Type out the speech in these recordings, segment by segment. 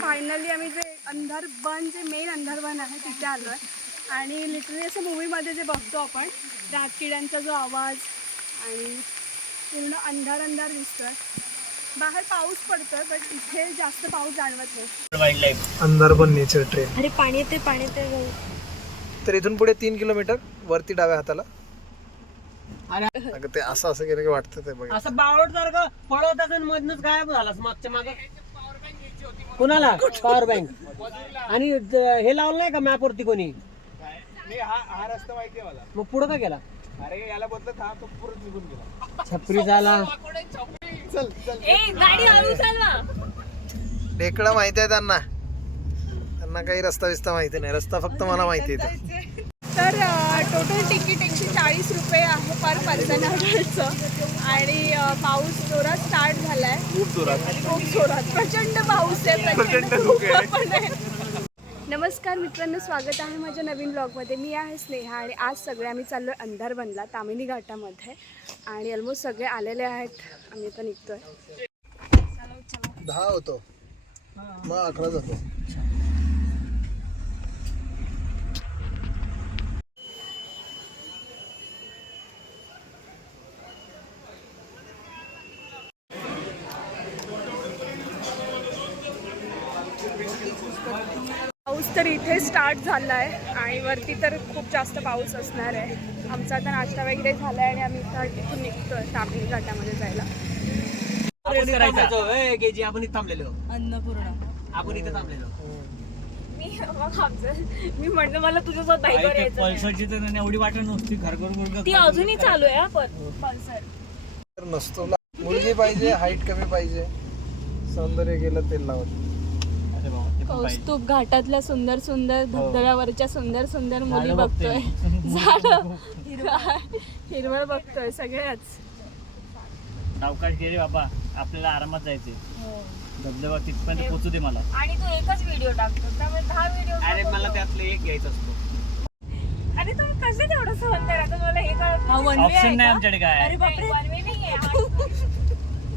Finally आम्ही जे अंधारबन जे मेन अंधारबन आहे तिथे आलो आहे. आणि लिटरली असं मूवीमध्ये जे बघतो आपण रातकिड्यांचा जो आवाज आणि पूर्ण अंधार अंधार दिसतोय. बाहेर पाऊस पडतोय बट इथे जास्त पाऊस जाणवत नाही. Wild life Andharban nature train. अरे पाणी येते तर इथून पुढे 3 किलोमीटर वरती डाव्या हाताला. अगं ते असं केलं की वाटतं ते बघ. असं बावट सारखं पळवत असेल मधनच गायब झालास मागच्या मागे. कुणाला पॉवर बँक आणि हे लावलं नाही का मॅप वरती कोणी? हा रस्ता माहिती मला. मग पुढे का गेला? अरे याला बदलत हा तो पुढे निघून गेला. छपरी झाला. गाडी हळू चालवा. ढेकळं माहिती आहे त्यांना काही रस्ता विस्ता माहिती नाही. रस्ता फक्त मला माहिती आहे. तर टोटल तिकीट 140 रुपये आहे पर पर्सन अडल्टचं. आणि पाऊस जोरात स्टार्ट झालाय. खूप जोरात प्रचंड पाऊस आहे. प्रचंड पण आहे. नमस्कार मित्रांनो, स्वागत आहे माझ्या नवीन ब्लॉगमध्ये. मी आहे स्नेहा आणि आज सगळे आम्ही चाललो आहे अंधारबनला तामिनी घाटामध्ये. आणि ऑलमोस्ट सगळे आलेले आहेत. आम्ही पण निघतोय. 10 होतो मग 11 जातो. पाऊस तर इथे स्टार्ट झाला आहे आणि वरती तर खूप जास्त पाऊस असणार आहे. आमचा आता नाश्ता वगैरे झाला आहे आणि आम्ही इथून निघतोय तामिनी घाटामध्ये जायला. आपण इथे थांबलेलो. अन्नपूर्णा आपण इथे थांबलेलो. मी म्हणलं मला तुझ्यासोबत बाईकवर यायचं. पल्सरची तर एवढी वाटत नसती. घर ती अजूनही चालू आहे पण पल्सर नसतो. मुलगी पाहिजे, हाईट कमी पाहिजे, सौंदर्य गेलं तेल लावत. कौस्तुभ घाटातल्या सुंदर सुंदर धबधब्यावरच्या सुंदर सुंदर मुली बघतोय. झाड हिरवळ बघतोय सगळ्याच. सावकाश गेले बाबा, आपल्याला आरामात जायचे. धबधबा तिथपर्यंत पोहोचू दे मला. आणि तू एकच व्हिडिओ टाकतो त्यामुळे 10 व्हिडिओ. अरे मला त्यातलं एक घ्यायचं असतो. अरे तुम्ही कसं तेवढं सहन करा? मला हे कळत ऑप्शन नाही आमच्याकडे. काय अरे बापरे, वन वे नाहीये.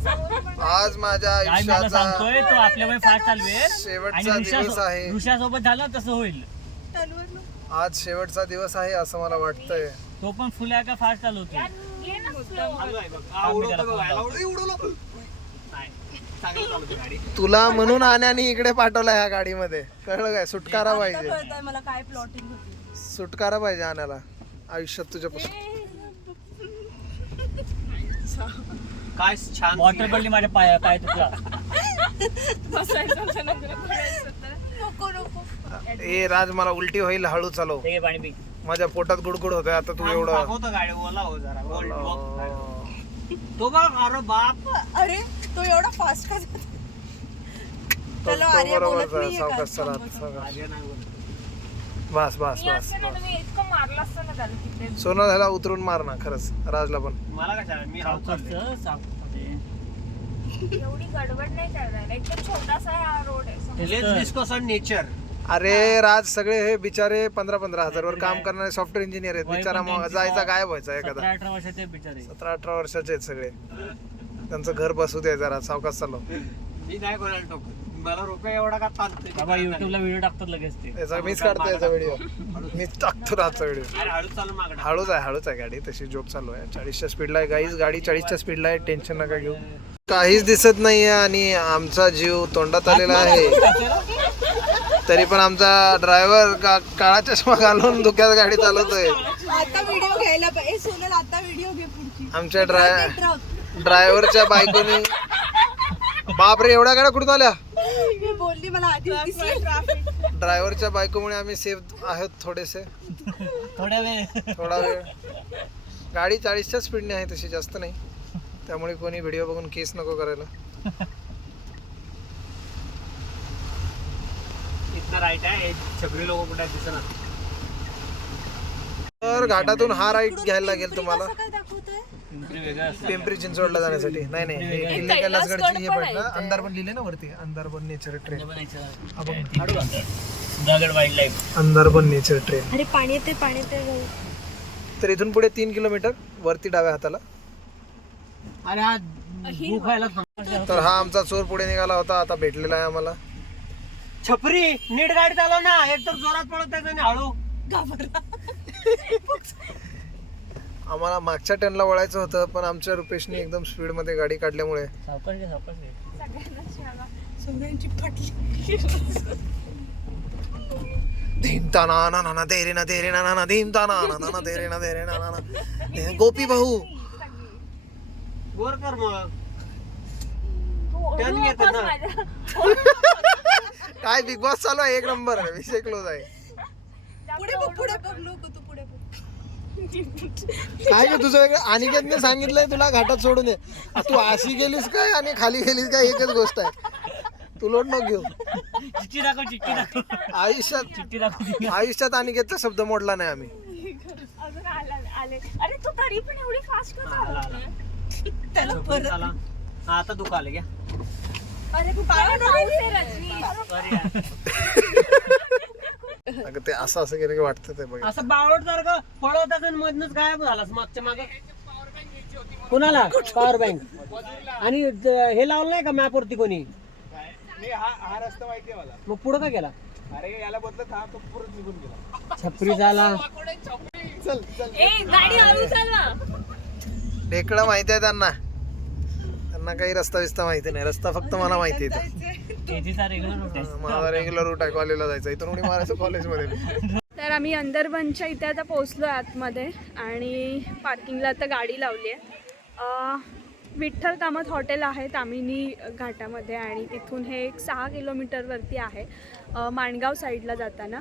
आज माझ्या काय मला आयुष्याचा सांगतोय तो आपल्या वय फास्ट चालवेल. शेवटचा दिवस आहे. ऋषासोबत झालं तसं होईल. आज शेवटचा दिवस आहे असं मला वाटतंय. तो पण फुल आहे का फास्ट चालवतो. तुला म्हणून आण्याने इकडे पाठवलं ह्या गाडीमध्ये. कळलं काय? सुटकारा पाहिजे. मला काय प्लॉटिंग होती. सुटकारा पाहिजे आण्याला आयुष्यात तुझ्यापासून. काय छान वॉटर पडली माझ्या पाय तुला. ए राज, मला उलटी होईल, हळू चालव. पाणी पी. माझ्या पोटात गुडगुड होते आता. तू एवढं गाडी ओला हो जरा. तो बघ. अरे बाप, अरे तो एवढा फास्ट का बरोबर. सावकाश चला. बस बस बस. सोनं झाला उतरून मार ना. खरंच राजला पण. मला काय मी एवढी गडबड नाही करायला. एकदम छोटासा हा रोड आहे. Let's discuss on nature. अरे राज, सगळे हे बिचारे 15-15 हजारवर काम करणारे सॉफ्टवेअर इंजिनियर आहेत. बिचारा मग जायचा गायब व्हायचा एखादा. 17-18 वर्षाचे बिचारे. 17-18 वर्षाचे आहेत सगळे. त्यांचं घर बसू दे जरा. सावकाश चालव. मी नाही कोणाला टोक. मला रुपये एवढा का चालतोय बाबा. युट्यूबला व्हिडिओ टाकतात लगेच ते. याचा मीच काढतो याचा व्हिडिओ. मीच टाकतो राजचा व्हिडिओ. अरे हळूच चालू मागं. हळूच आहे गाडी. तशी जोक चालू आहे. 40च्या स्पीडला आहे गाईज. गाडी 40च्या स्पीडला आहे. टेन्शन नका घेऊ. काहीच दिसत नाहीये आणि आमचा जीव तोंडात आलेला आहे. तरी पण आमचा ड्रायव्हर काळा चष्मा घालून धुक्यात गाडी चालवतोय. आता व्हिडिओ घ्यायला पाहिजे. सोनल आता व्हिडिओ घे पुढची. आमच्या ड्रायव्हरच्या बायकोनी. बापरे, एवढ्या गाड्या कुठून आल्या? मी बोलली मला आधी दिसली. ड्रायव्हरच्या बायकोमुळे आम्ही सेफ आहोत थोडेसे. थोडा वेळ. गाडी 40च्या स्पीडने आहे, तशी जास्त नाही. त्यामुळे कोणी व्हिडिओ बघून केस नको करायला. इतना राईट आहे. छपरी लोक कुठे दिसना. तर घाटातून हा राईट घ्यायला लागेल तुम्हाला. वेगळं पिंपरी चिंचवडला जाण्यासाठी. नाही हे किल्ले कैलासगडची हे पण ना. अंधारबन लिहिले ना वरती. Andharban nature train. Sudhagad wild life. Andharban nature train. अरे पाणी येते. तर इथून पुढे 3 किलोमीटर वरती डाव्या हाताला. अरे हा भूक खायला. तर हा आमचा चोर पुढे निघाला होता. आता भेटलेला आहे आम्हाला. छपरी नीट गाडी चालव ना, एकदम जोरात पळत आणि हळू. आम्हाला मागच्या टर्नला वळायचं होतं, पण आमच्या रुपेशने एकदम स्पीड मध्ये गाडी काढल्यामुळे सगळ्यांची फाटली. धीम ताना ना ना ना तेरे ना तेरे ना ना धीम ताना ना ना तेरे ना ना गोपी भाऊ गोर कर मग. टर्न घेतात ना. काय बिग बॉस चालू आहे, एक नंबर आहे, विषय क्लोज आहे. पुढे बघ, पुढे बघ, लोक तू पुढे बघ. काय ग तुझं वेगळं. अनिकेतने सांगितलंय तुला घाटात सोडून ये, तू अशी गेलीस काय आणि खाली गेलीस काय, एकच गोष्ट आहे. तू लोट नको घेऊ. चिठ्ठी दाखव, चिठ्ठी दाखव, चिठ्ठी दाखव. आयुष्यात अनिकेतचा शब्द मोडला नाही आम्ही. अजून आले. अरे तू तरी पण एवढी फास्ट का चालवतोय? त्याला परत आला. हा, आता दुखा आले घ्या. अरे तू पाय रजनी. अगं ते असं केलं की वाटतं ते बघ. असं बावळट सारखं पळवत असेल मधनच गायब झालास मागच्या मागे. कुणाला पॉवर बँक आणि हे लावलं नाही का मॅप वरती कोणी? हा रस्ता माहितीये मला. मग पुढं का गेला? अरे याला बदलत हा तो परत निघून गेला. छपरी झाला. चल चल. ए गाडी हळू चालवा. ढेकळं माहिती आहे त्यांना काही रस्ता विस्ता माहिती नाही. रस्ता फक्त मला माहिती आहे. माझा रेग्युलर रूट आहे, कॉलेजला जायचं. इथून उडी मारायचं कॉलेजमध्ये. तर आम्ही अंदरबनच्या इथे आता पोहोचलो आतमध्ये आणि पार्किंगला आता गाडी लावली आहे. विठ्ठल कामत हॉटेल आहे तामिनी घाटामध्ये आणि तिथून हे एक 6 किलोमीटरवरती आहे माणगाव साईडला जाताना.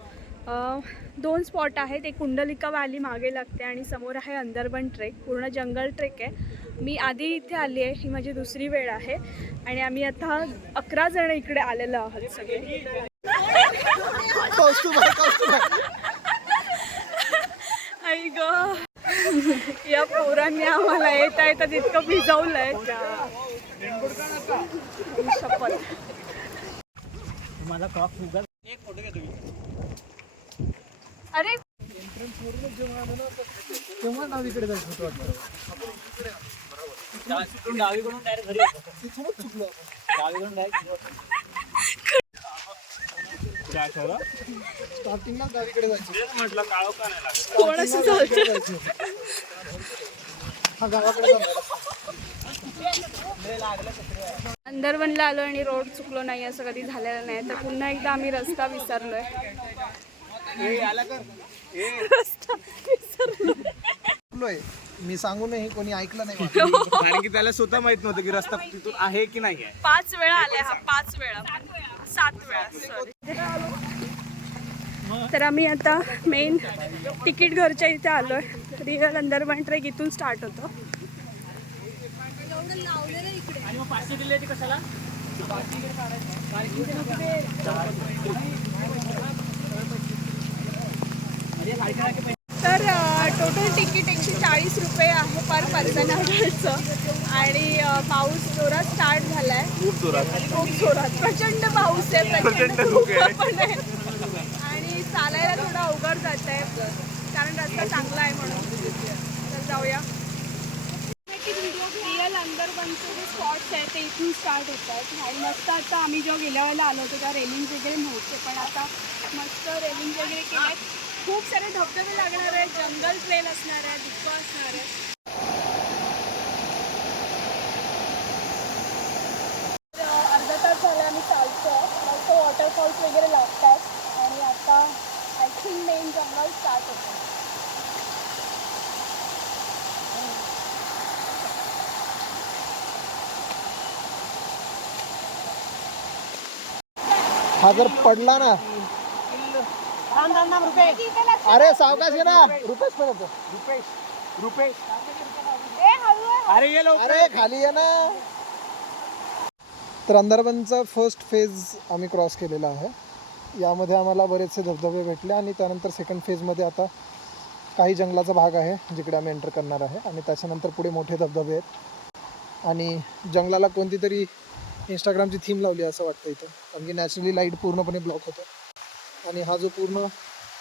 2 स्पॉट आहेत. एक कुंडलिका व्हॅली मागे लागते आणि समोर आहे अंदरबन ट्रेक, पूर्ण जंगल ट्रेक आहे. मी आधी इथे आली आहे, ही माझी दुसरी वेळ आहे आणि आम्ही आता 11 जण इकडे आलेलो आहोत सगळे. आई ग, या पोरांनी आम्हाला येता येता तितकं भिजवलंय. शपथ. माझा क्रॉप निघाल. एक फोटो घ्या तुम्ही. अरे तेव्हा डावीकडे जायचं होतं. डावीकडून डायरेक्ट घरी चुकलो डावीकडून डायरेक्ट स्टार्टिंगला डावीकडे जायचं म्हटलं काळो का नाही लागत. कोण असं चालतं? हा गावाकडे अंदरबनला आलो आणि रोड चुकलो नाही असं कधी झालेलं नाही. तर पुन्हा एकदा आम्ही रस्ता विसरलोय. रस्ता विसरलोय. मी सांगूनही कोणी ऐकलं नाही. कारण की त्याला स्वतः माहित नव्हतं की रस्ता तिथून आहे की नाही आहे. 5 वेळा आले हा. 5 वेळा 7 वेळा सॉरी. तर आम्ही आता मेन तिकीट घरच्या इथे आलोय. रिअल अंदरबन ट्रेक इथून स्टार्ट होतो. आणि मग 500 दिले ती कशाला? तर टोटल तिकीट 140 रुपये आहे पर पर्सन अडल्टचं. आणि पाऊस जोरात स्टार्ट झाला आहे. खूप जोरात प्रचंड पाऊस आहे. प्रचंड धूप पण आहे आणि चालायला थोडं अवघड जात आहे कारण रस्ता चांगला आहे म्हणून. तर जाऊया. रिअल अंदरबनचे जे स्पॉट्स आहेत ते इथून स्टार्ट होतात आणि मस्त. आता आम्ही जेव्हा गेल्या वेळेला आलो होतो तेव्हा रेलिंग्स वगैरे नव्हते, पण आता मस्त रेलिंग्स वगैरे केले आहेत. खूप सारे धबधबे लागणार आहेत, जंगल ट्रेल असणार आहे, धुकं असणार आहे. अर्धा तास झाला आम्ही चालतो. मस्त वॉटरफॉल्स वगैरे लागतात आणि आता I think main jungle start होतं. हा जर पडला ना, अरे सावकाश घे ना. रुपेश पण होतो. रुपेश अरे खाली आहे ना. तर अंदरबनचा फर्स्ट फेज आम्ही क्रॉस केलेला आहे. यामध्ये आम्हाला बरेचसे धबधबे भेटले आणि त्यानंतर सेकंड फेजमध्ये आता काही जंगलाचा भाग आहे जिकडे आम्ही एंटर करणार आहे आणि त्याच्यानंतर पुढे मोठे धबधबे आहेत. आणि जंगलाला कोणती तरी इंस्टाग्रामची थीम लावली असं वाटतं इथं, कारण की नॅचरली लाईट पूर्णपणे ब्लॉक होतं. आणि हा जो पूर्ण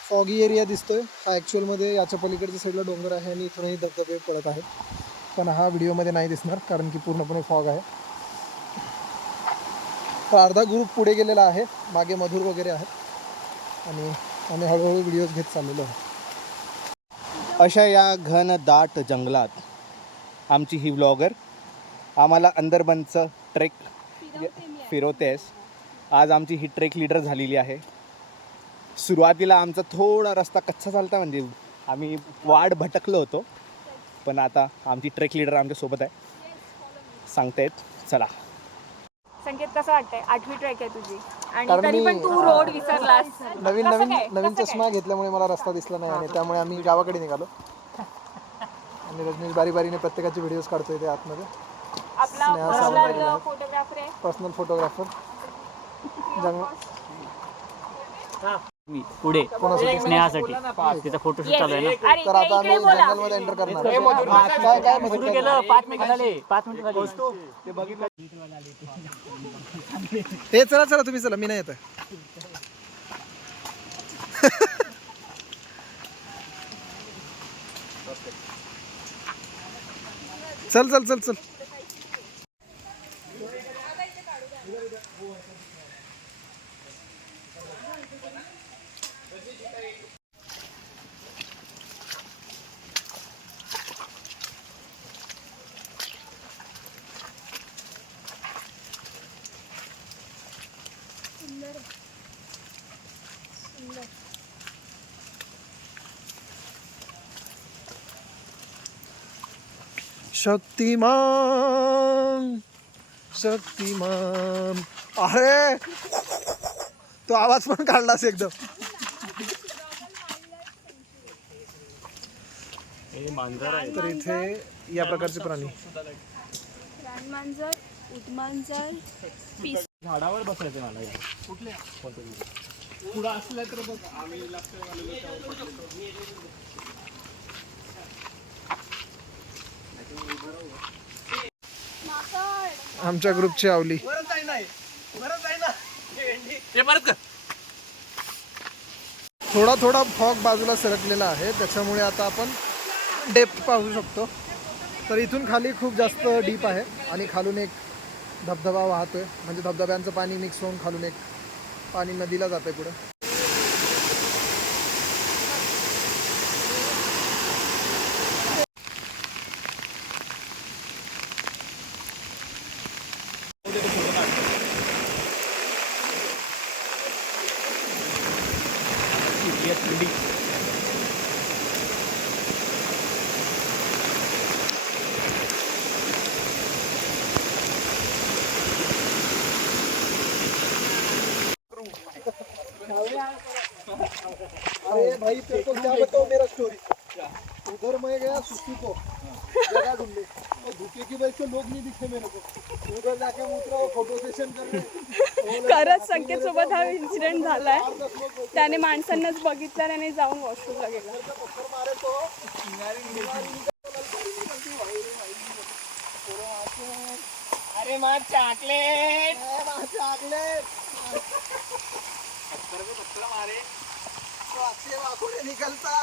फॉगी एरिया दिसतोय हा ॲक्च्युअलमध्ये याच्या पलीकडच्या साईडला डोंगर आहे आणि इथूनही धबधबे पडत आहेत, पण हा व्हिडिओमध्ये नाही दिसणार कारण की पूर्णपणे फॉग आहे. तर अर्धा ग्रुप पुढे गेलेला आहे, मागे मधुर वगैरे आहेत आणि आम्ही हळूहळू व्हिडिओज घेत चाललेलो आहोत. अशा या घन दाट जंगलात आमची ही व्लॉगर आम्हाला अंदरबनचं ट्रेक फिरवतेस. आज आमची ही ट्रेक लीडर झालेली आहे. सुरुवातीला आमचा थोडा रस्ता कच्चा चालता, म्हणजे आम्ही वाट भटकलो होतो, पण आता आमची ट्रेक लीडर आमच्यासोबत आहे, सांगतायत. चला. संकेत कसं वाटतंय? 8वी ट्रेक आहे तुझी आणि कारण तरी मी, पण तू रोड विसरलास. नवीन कसं नवीन काय? नवीन कसं चष्मा घेतल्यामुळे मला रस्ता दिसला नाही आणि त्यामुळे आम्ही गावाकडे निघालो आणि रजनीश बारी बारीने प्रत्येकाचे व्हिडिओज काढतोय ते आतमध्ये. आपला स्नेहा सावंत पर्सनल फोटोग्राफर आहे. Personal photographer. पुढे कोणासाठी? स्नेहासाठी तिचा फोटोशूट चालू आहे ना. अरे तर आता इकडे आम्ही इकडे बोला. जंगलमध्ये एंटर करणार आहोत. काय काय मधुर सुरू केलं 5 मिनिट झाले 5 मिनिट झाली. हे चला चला तुम्ही चला, मी नाही येत. चल चल चल चल. शक्तिमान शक्तिमान. अरे तो आवाज पण काढलास एकदम. तर इथे या प्रकारचे प्राणी. रानमांजर, उदमांजर, पीस. झाडावर बसायचं मला कुठले पुढं असलं तर बघ आम्ही आमच्या ग्रुपची आवली. थोडा थोडा फॉग बाजूला सरकलेला आहे, त्याच्यामुळे आता आपण डेप्थ पाहू शकतो. तर इथून खाली खूप जास्त डीप आहे आणि खालून एक धबधबा वाहतोय, म्हणजे धबधब्यांचं पाणी मिक्स होऊन खालून एक पाणी नदीला जातंय पुढे. अरे भाई तेरे को क्या बताओ मेरा स्टोरी. उधर मैं गया सुसु को जगह ढूंढने और धूपे की वजह से लोग नहीं दिखे मेरे को. उधर जाके उतरा वो फोटो सेशन करने. खरंच संकेत सोबत हा इन्सिडेंट झालाय. त्याने माणसांनाच बघितलं आणि जाऊन वॉशरूमला गेला. अरे मा चॉकलेट निकलता.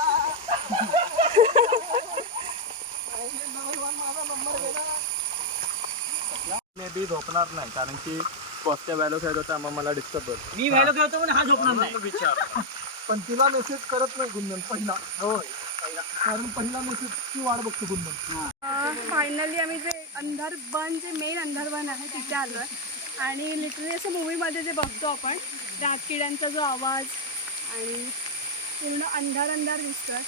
मी बी झोपणार नाही, कारण की कोस्त्या व्हॅलो खेळत होता, मग मला डिस्टर्ब होत. मी व्हायला गेलो पण हा झोपणार नाही. पण तिला मेसेज करत नाही गुंजन पहिला. होय, कारण पहिला मेसेजची वाट बघतो गुंजन. फायनली आम्ही जे अंधारबन, जे मेन अंधारबन आहे तिथे आलो आहे. आणि लिटरली असं मूवीमध्ये जे बघतो आपण, रातकिड्यांचा जो आवाज आणि पूर्ण अंधार अंधार दिसतोय.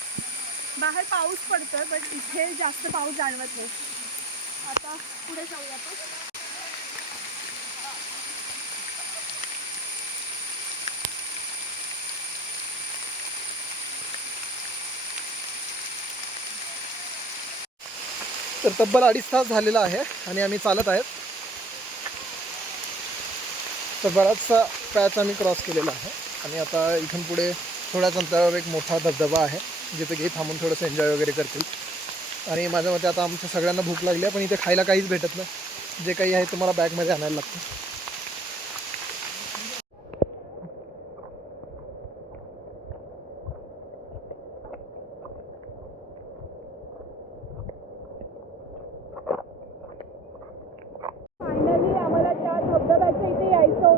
बाहेर पाऊस पडतोय, बट इथे जास्त पाऊस जाणवत नाही. आता पुढे जाऊया आपण. तर तब्बल 2.5 तास झालेला आहे आणि आम्ही चालत आहेत. तर बराचसा पॅच आम्ही क्रॉस केलेला आहे आणि आता इथून पुढे थोड्याच अंतरावर एक मोठा धबधबा आहे, जिथे की थांबून थोडंसं एन्जॉय वगैरे करतील. आणि माझ्या मते आता आमच्या सगळ्यांना भूक लागली आहे, पण इथे खायला काहीच भेटत नाही. जे काही आहे तुम्हाला बॅगमध्ये आणायला लागतं. फायनली आम्हाला त्या धबधब्याच्या इथे यायचं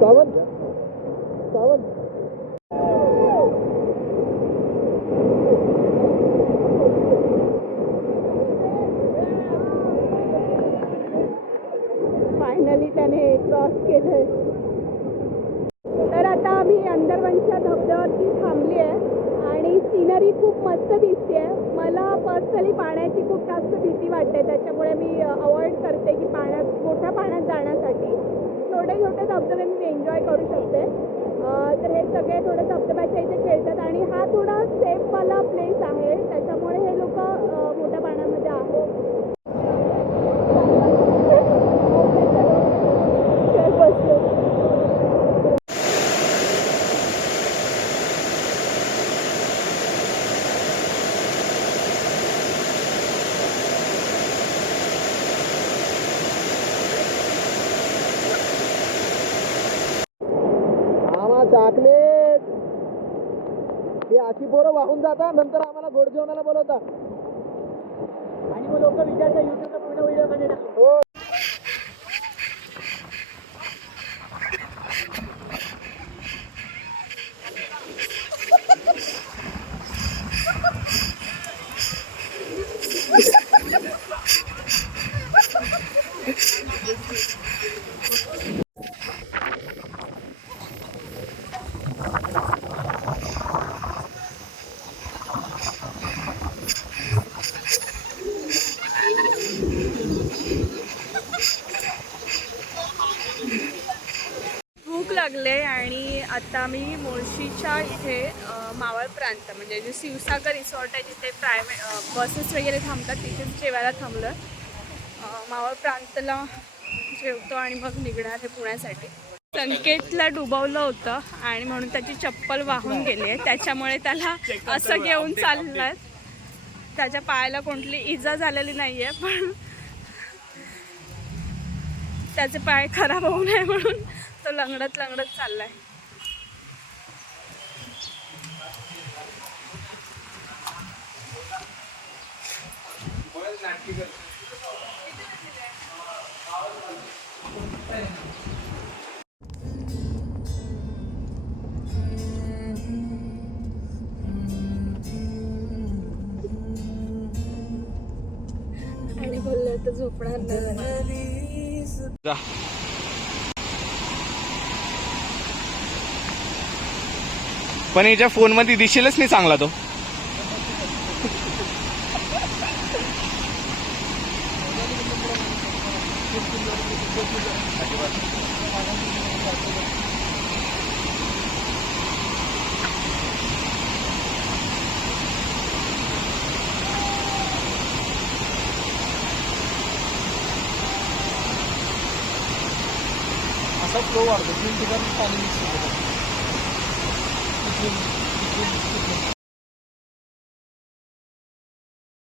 सावंत सावंत फायनली त्याने क्रॉस केलंय. तर आता आम्ही अंदरवनच्या धबधब्यावरती थांबली आहे आणि सिनरी खूप मस्त दिसते. मला पर्सनली पाण्याची खूप जास्त भीती वाटते, त्याच्यामुळे मी अवॉइड करते की मोठ्या पाण्यात जाण्यासाठी. छोटे छोटे धबधबे मी एन्जॉय करू शकते. तर हे सगळे थोडे धबधब्याच्या इथे खेळतात आणि हा थोडा सेफवाला प्लेस आहे, त्याच्यामुळे हे लोक मोठ्या पाण्यामध्ये आहेत. चॉकलेट ही अशी पोरं वाहून जातात, नंतर आम्हाला गोड जेवणाला बोलवतात. आणि मग लोक विचारतात युट्यूबला पूर्ण व्हिडिओ मध्ये टाकतो. हो. भूक लागले आणि आता मी मुळशीच्या इथे मावळ प्रांत म्हणजे जे शिवसागर रिसॉर्ट आहे जिथे प्रायव्हेट बसेस वगैरे थांबतात तिथेच जेवायला थांबलं. मावळ प्रांतला जेवतो आणि मग निघणार आहे पुण्यासाठी. संकेतला डुबवलं होतं आणि म्हणून त्याची चप्पल वाहून गेली आहे, त्याच्यामुळे त्याला असं घेऊन चाललं. त्याच्या पायाला कोणती इजा झालेली नाही आहे, पण त्याचे पाय खराब होऊ नये म्हणून तो लंगडत लंगडत चाललाय. आणि बोलले तर झोपणार नाही. पण याच्या फोन मध्ये दिसेलच नाही चांगला तो. असा फ्लो वाढतो 3 ठिकाणी पाणी मिक्स होतं.